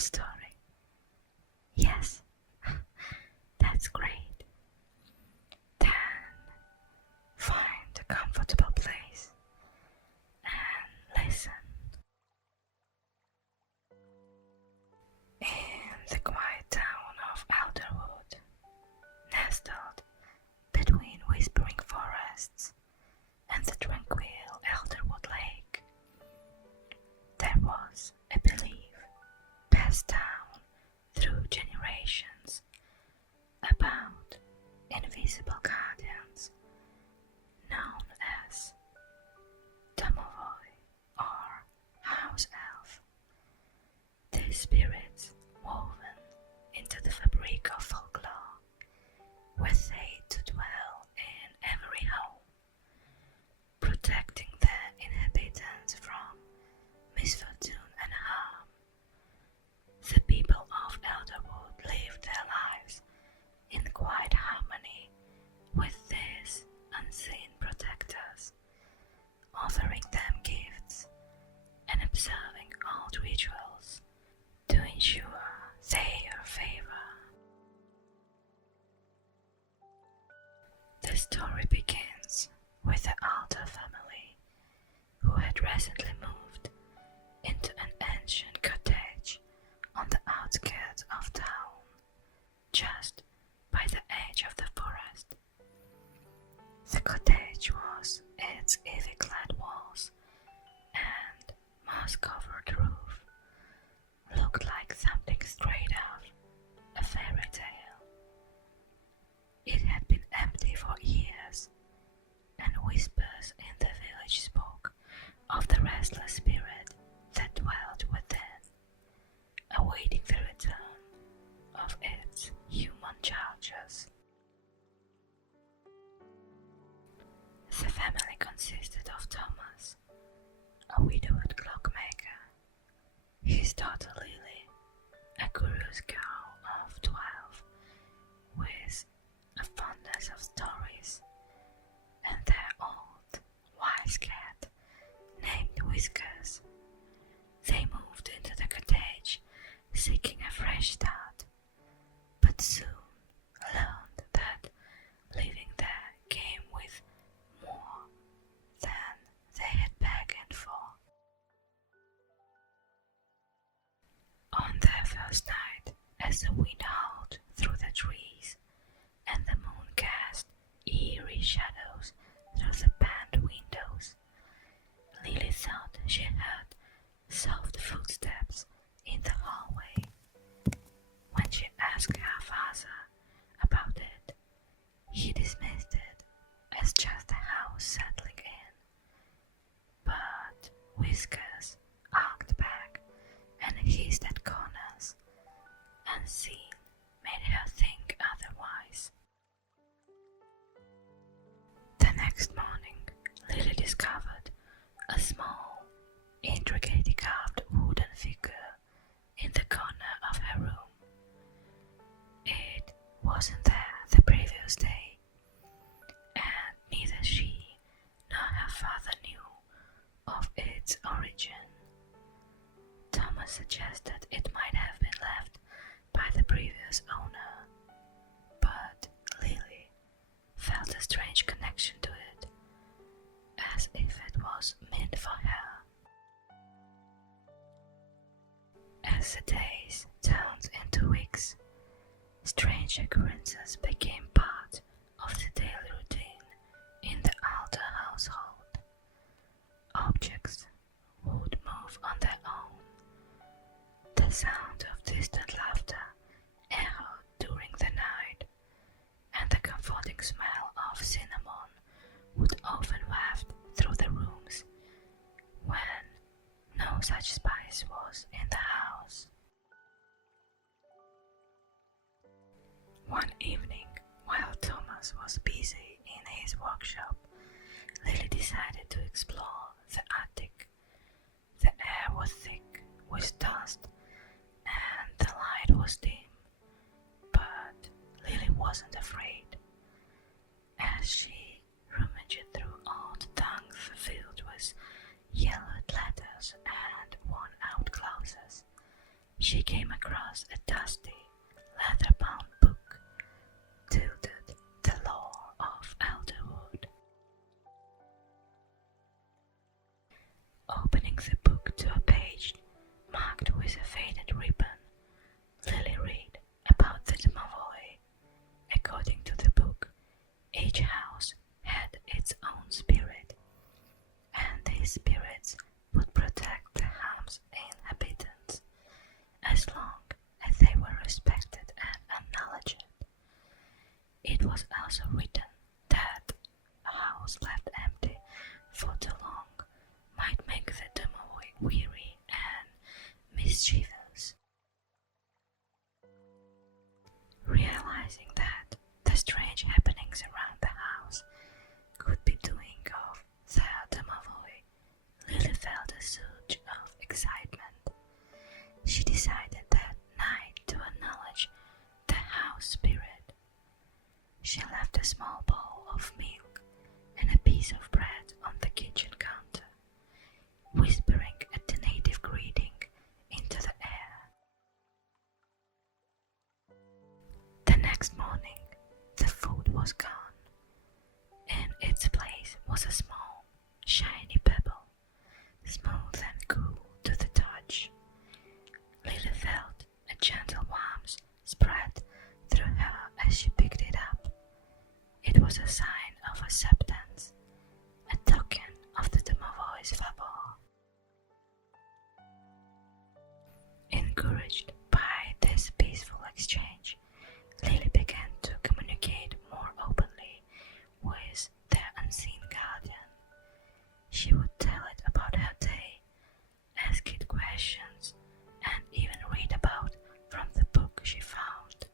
ghost story? Yes, that's great. Then find a comfortable place and listen. In the quiet town of Elderwood, nestled between whispering forests and the tranquil Elderwood Lake, there was a belief passed down through generations about invisible guardians known as Domovoy or house elf. These spirits woven into the fabric of folklore were said to dwell in every home, protecting their inhabitants from misfortune and harm. The people of Elderwood lived their lives in quiet harmony with these unseen protectors, offering them gifts and observing old rituals to ensure their favor. The story begins with the Alter family, who had recently moved into an ancient cottage on the outskirts of town, just by the edge of the forest. The cottage was its ivy-clad walls and moss-covered roof looked like something straight out of a fairy tale. It had been empty for years, and whispers in the village spoke of the restless spirit that dwelt within, awaiting the return of its human charges. The family consisted of Thomas, a widowed clockmaker, his daughter Lily, a curious girl of 12, with a fondness of stories, and their old wise cat named Whiskers. They moved into the cottage seeking a fresh start, but soon learned that living there came with more than they had bargained for. On their first night, as the wind howled through the trees and the moon cast eerie shadows through the paned windows, Lily thought she heard soft footsteps in the hallway. When she asked her father about it, he dismissed it as just the house settling in. But Whiskers arced back and hissed at corners, unseen, made her think otherwise. The next morning, Lily discovered a small, intricately carved wooden figure in the corner of her room. It wasn't there the previous day, and neither she nor her father knew of its origin. Thomas suggested it might have been left by the previous owner, but Lily felt a strange connection to it, as if it was meant for her. As the days turned into weeks, strange occurrences became part of the daily routine in the Alter household. Objects would move on their own. The sound of distant laughter echoed during the night, and the comforting smell of cinnamon would often waft through the rooms when no such spice was in the house. One evening, while Thomas was busy in his workshop, Lily decided to explore the attic. The air was thick with dust and the light was dim, but Lily wasn't afraid. As she rummaged through old thongs filled with yellowed letters and worn-out clothes, she came across a dusty, leather-bound book titled The Lore of Elderwood. Opening the book to a page marked with a faded ribbon, Lily read about the domovoi. According to the book, each house had its own spirit, and these spirits would protect the home's inhabitants as long as they were respected and acknowledged. It was also written that a house left empty for too long might make the domovoi weary and mischievous. Realizing that the strange happenings around the house could be doing of the domovoi, Lily felt a surge of excitement. She decided that night to acknowledge the house spirit. She left a small bowl of milk and a piece of bread on the kitchen counter, whispering a tentative greeting into the air. The next morning, the food was gone. In its place was a small, shiny pebble, smooth and cool to the touch. Lily felt a gentle warmth spread through her as she picked it up. It was a sign of acceptance, a token of the domovoi's favor. Encouraged by this peaceful exchange, Lily began to communicate more openly with their unseen guardian. She would tell it about her day, ask it questions, and even read about from the book she found.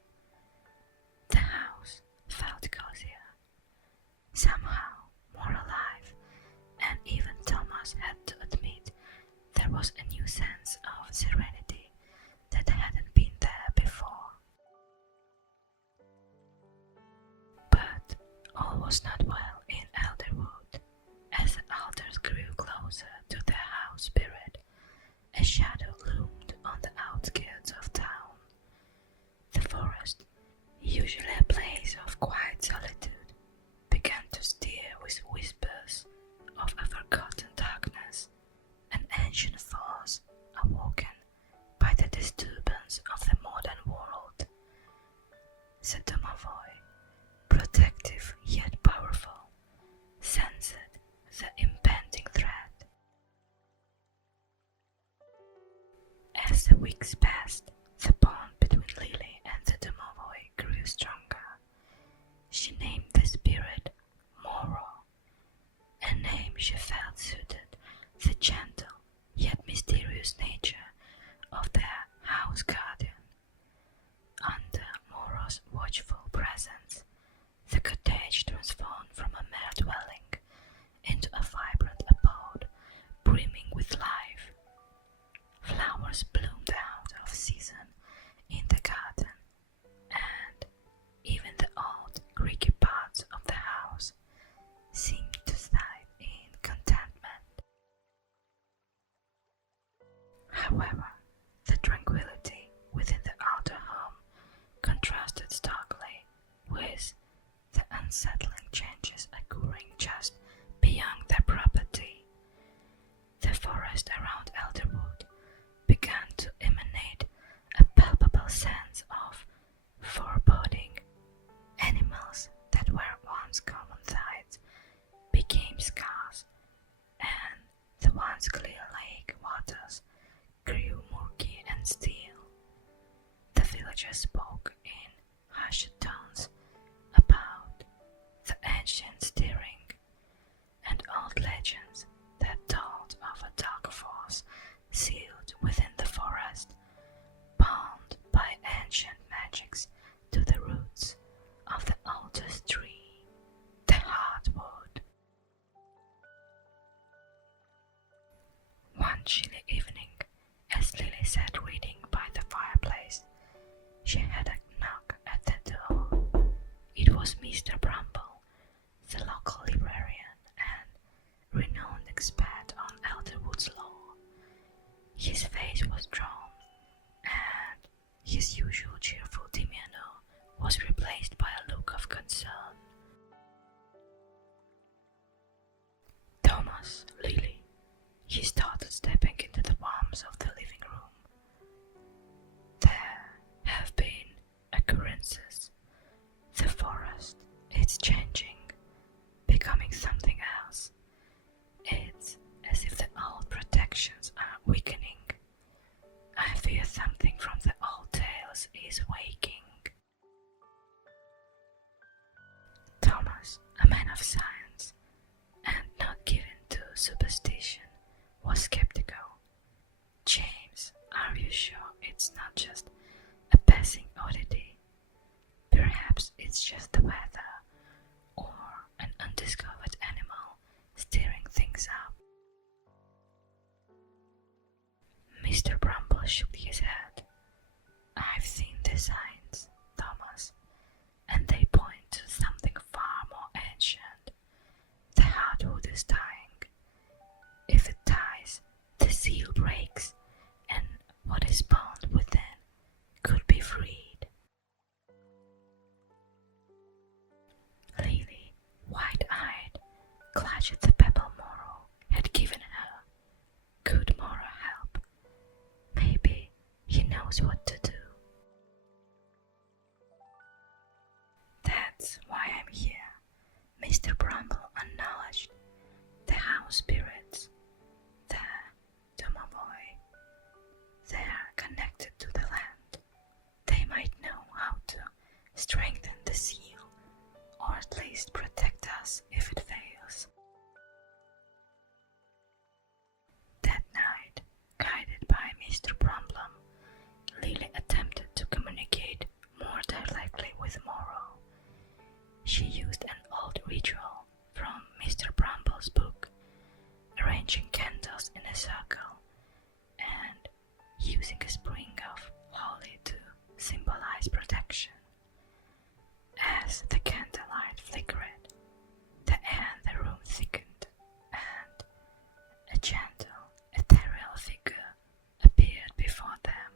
The house felt cozier, somehow more alive, and even Thomas had to admit there was a new sense of serenity that hadn't been there before. But all was not well in Elderwood. As the altars grew closer to the house spirit, a shadow loomed on the outskirts of town. The forest, usually a place of quiet solitude, began to stir with whispers of a forgotten darkness, an ancient force awoken by the disturbance of the modern world. The domovoi, protective yet powerful, sensed the impending threat. As the weeks passed, the bond between Lily and the domovoi grew stronger. She named the spirit Moro, a name she felt suited the gentle yet mysterious nature of their house guardian. Under Moro's watchful presence, the cottage transformed from a mere dwelling into a vibrant abode brimming with life. Flowers bloomed out of season in the garden, and even the old creaky parts of the house seemed to thrive in contentment. However, the tranquility within the outer home contrasted starkly with the unsettling changes occurring just beyond their property. The forest around Elderwood began to emanate a palpable sense of foreboding. Animals that were once common sights became scarce, and the once clear lake waters grew murky and still. The villagers spoke in hushed tones about the ancient stirring and old legends that told of a dark force sealed within the forest, bound by ancient magics to the roots of the oldest tree, the hardwood. One chilly evening, as Lily sat reading by the fireplace, she had a knock at the door. It was Mr. Bramble, the local librarian and renowned expert on Elderwood's law. His face was drawn, and His usual cheerful demeanor was replaced by a look of concern. "Thomas, Lily," he started, stepping into the warmth of the living room. "There have been occurrences. The forest, it's changing, becoming something else. It's as if the old protections are weakening. I fear something from the old tales is waking." Thomas, a man of science and not given to superstition, was skeptical. "James, are you sure it's not just a passing oddity? Perhaps it's just the weather, or an undiscovered animal stirring things up." Mr. Brumble shook his head. "I've seen the signs, Thomas, and they point to something far more ancient. The hardwood is dying. If it dies, the seal breaks, and what is bound within could be freed." Lily, wide-eyed, clutched at the pebble Morrow had given her. Could Morrow help? Maybe he knows what to do. "That's why I'm here," Mr. Brumble acknowledged. "The house spirits, they're, to my boy, they're connected to the land. They might know how to strengthen the seal, or at least protect us if it fails." That night, guided by Mr. Brumblum, Lily attempted to communicate more directly with Morrow. She used an old ritual from Mr. Brumble's book, arranging candles in a circle and using a sprig of holly to symbolize protection. As the candlelight flickered, the air in the room thickened, and a gentle, ethereal figure appeared before them.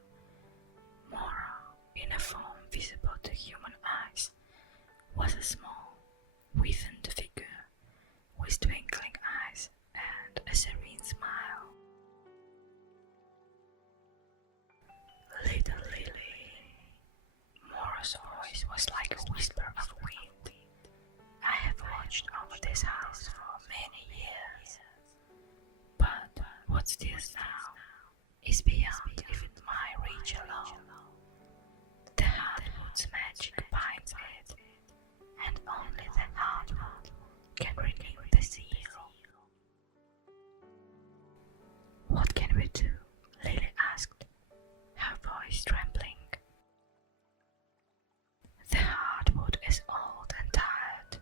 Morrow, in a form visible to human eyes, was a small, wizened figure with twinkling eyes and a serene smile. "Little Lily," Morrow's voice was like a whisper of wind. "I have watched over this house for many years, but what's this now is beyond even my reach alone. The hardwood's magic binds it, and only the hardwood can renew the seal." "What can we do?" Lily asked, her voice trembling. "The hardwood is old and tired,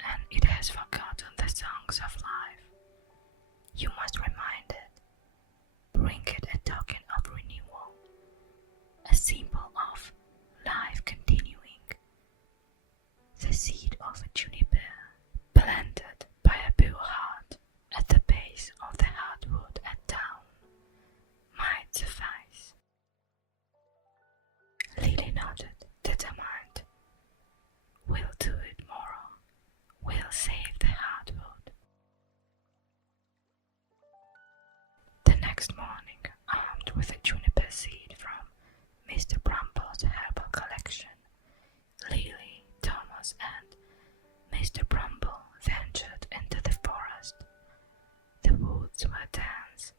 and it has forgotten the songs of life. You must remind it, bring it a token of renewal, a symbol of life continuing. The seed of a juniper, planted by a pure heart at the base of the hardwood at dawn, might suffice." Lily nodded, determined. "We'll do it, Morrow. We'll save the hardwood." The next morning, armed with a juniper seed from Mr. Brumble's herbal collection, Lily, Thomas, and Mr. Brumble ventured into the forest. The woods were dense,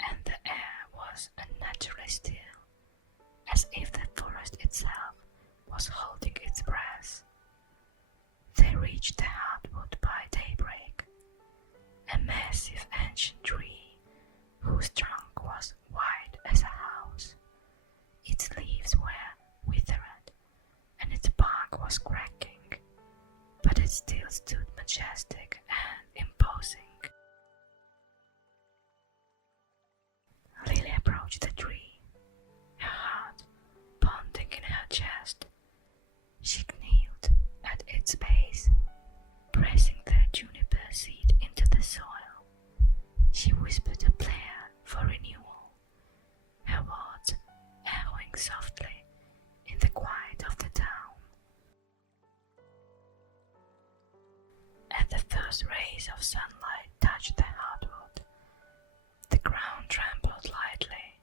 and the air was unnaturally still, as if the forest itself was holding its breath. They reached the hardwood by daybreak, a massive ancient tree whose trunk was wide as a house. Its leaves were withered, and its bark was cracking, but it still stood majestic and imposing. Lily approached the tree, her heart pounding in her chest. She kneeled at its base, pressing the juniper seed into the soil. She rays of sunlight touched the hardwood. The ground trembled lightly,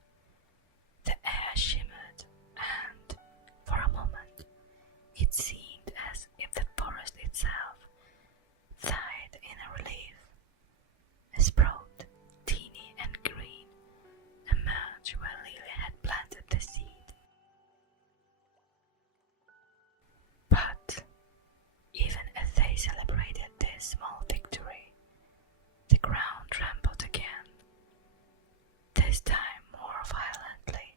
the air shimmered, and, for a moment, it seemed as if the forest itself sighed in a relief. A sprout, teeny and green, emerged where Lily had planted the seed. But even as they celebrated this small victory, the ground trembled again, this time more violently.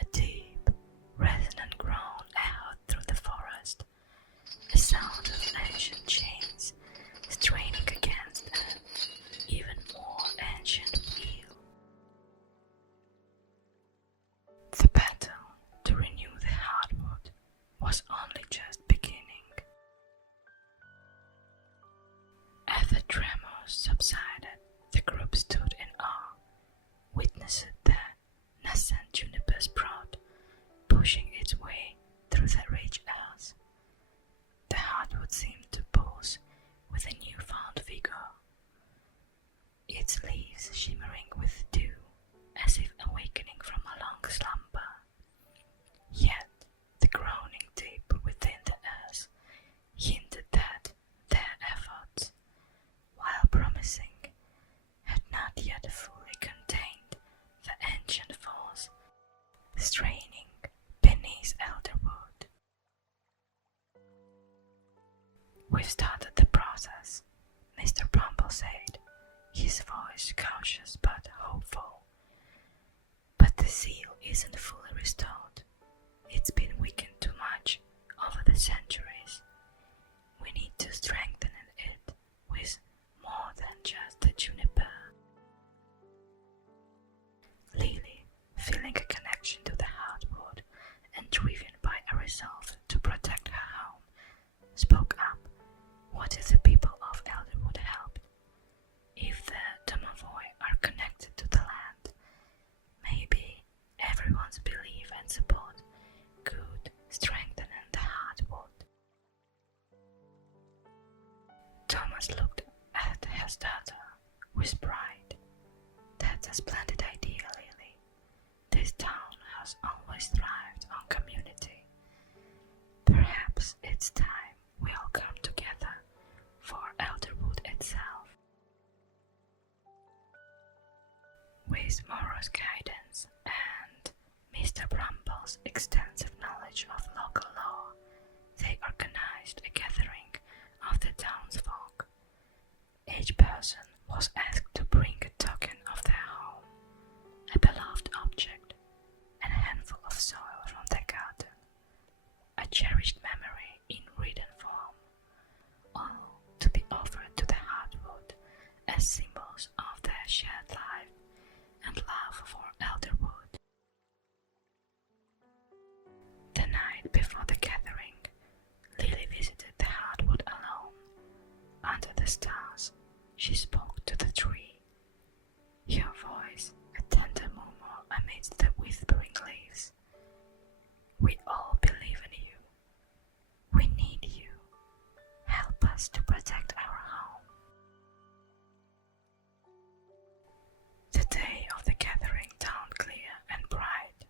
A deep, resonant groan echoed through the forest, a sound of ancient chains straining against an even more ancient wheel. The battle to renew the hardwood was only just beginning. As the tremors subsided, the group stood in awe, witnessed the nascent juniper sprout pushing its way through the rich earth. The hardwood seemed to pulse with a newfound vigor, its leaves shimmering with dew, as if awakening from a long slumber. Yet the groaning deep within the earth hinted that their efforts, while promising, had not yet fully contained the ancient force straining beneath elderwood. "We've started the process," Mr. Brumble said, his voice cautious but hopeful. "But the seal isn't fully restored. It's been weakened too much over the centuries. We need to strengthen it with more than just the juniper." Lily, feeling a connection to the hardwood and driven by a resolve to protect her home, spoke up. "What if the people of Elderwood helped? If the Domovoy are connected to the land, maybe everyone's belief and support could strengthen the hardwood." Thomas looked at his daughter with pride. "That's a splendid idea, Lily. This town has always thrived on community. Perhaps it's time we all come together for Elderwood itself." With Mora's guidance and Mr. Brumble's extensive knowledge of local law, they organized a gathering of the townsfolk. Each person was asked to bring a token of their home, a beloved object, and a handful of soil from their garden, a cherished memory in written form, all to be offered to the hardwood as symbols of their shared life and love for Elderwood. The night before the gathering, Lily visited the hardwood alone. Under the stars, she spoke to the tree, her voice a tender murmur amidst the whispering leaves. "We all believe in you. We need you. Help us to protect our home." The day of the gathering dawned clear and bright.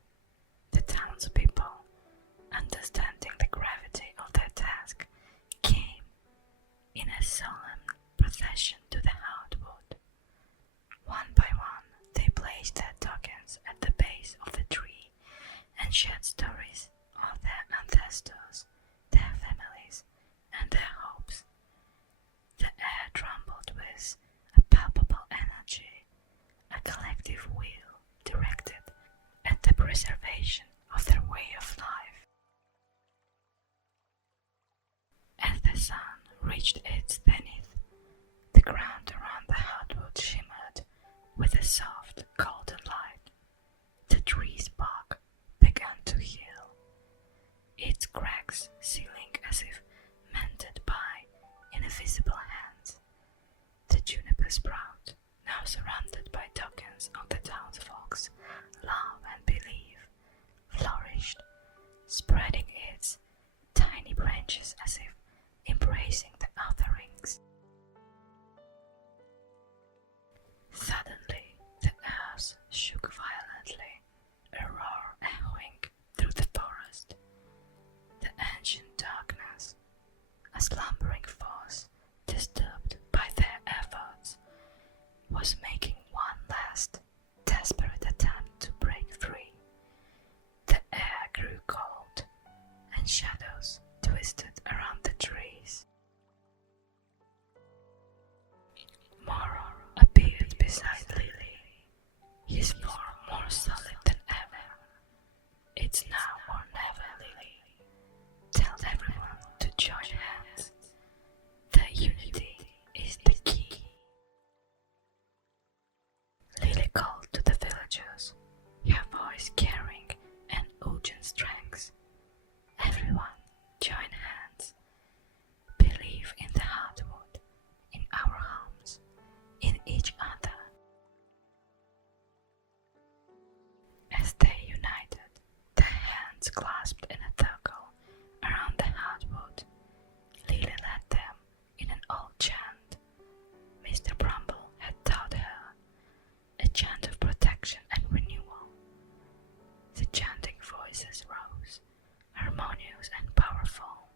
The townspeople, understanding the gravity of their task, came in a solemn procession to the hardwood. One by one, they placed their tokens at the base of the tree and shared stories of their ancestors, their families, and their hopes. The air trembled with a palpable energy, a collective will directed at the preservation of their way of life. As the sun reached its zenith, the ground around the hardwood shimmered with a soft, golden light. The tree's bark began to heal, its cracks sealing as if mended by invisible hands. The juniper sprout, now surrounded by tokens of the townsfolk's love and belief, flourished, spreading its tiny branches as if embracing the offerings. was making one last, desperate attempt to break free. The air grew cold, and shadows twisted around the trees. Moro appeared beside Lily, his form more solid than ever. It's now or never, Lily. Tell everyone to join hands. The unity is the key. Lily called to the villagers, her voice carrying an urgent strength. Everyone, join hands. Believe in the hardwood, in our homes, in each other. As they united, their hands clasped in a circle around the hardwood, Lily led them in an old chant Mr. Brumble had taught her, a chant of protection and renewal. The chanting voices rose, harmonious and powerful,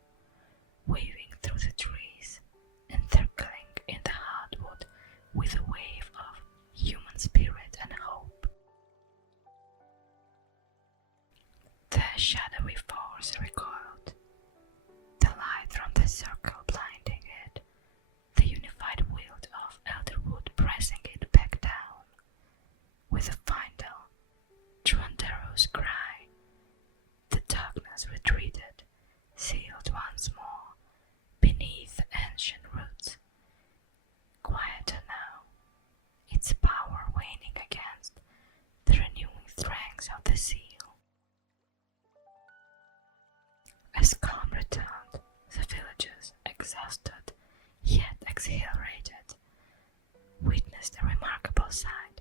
weaving through the trees, encircling in the hardwood with a wave of human spirit and hope. The shadowy force recoiled, the light from the circle blinding it, the unified will of elderwood pressing it back down. With a final, Trondero's cry, the darkness retreated, sealed once more beneath the ancient roots. Quieter now, its power waning against the renewing strength of the seal. As calm returned, the villagers, exhausted yet exhilarated, witnessed a remarkable sight.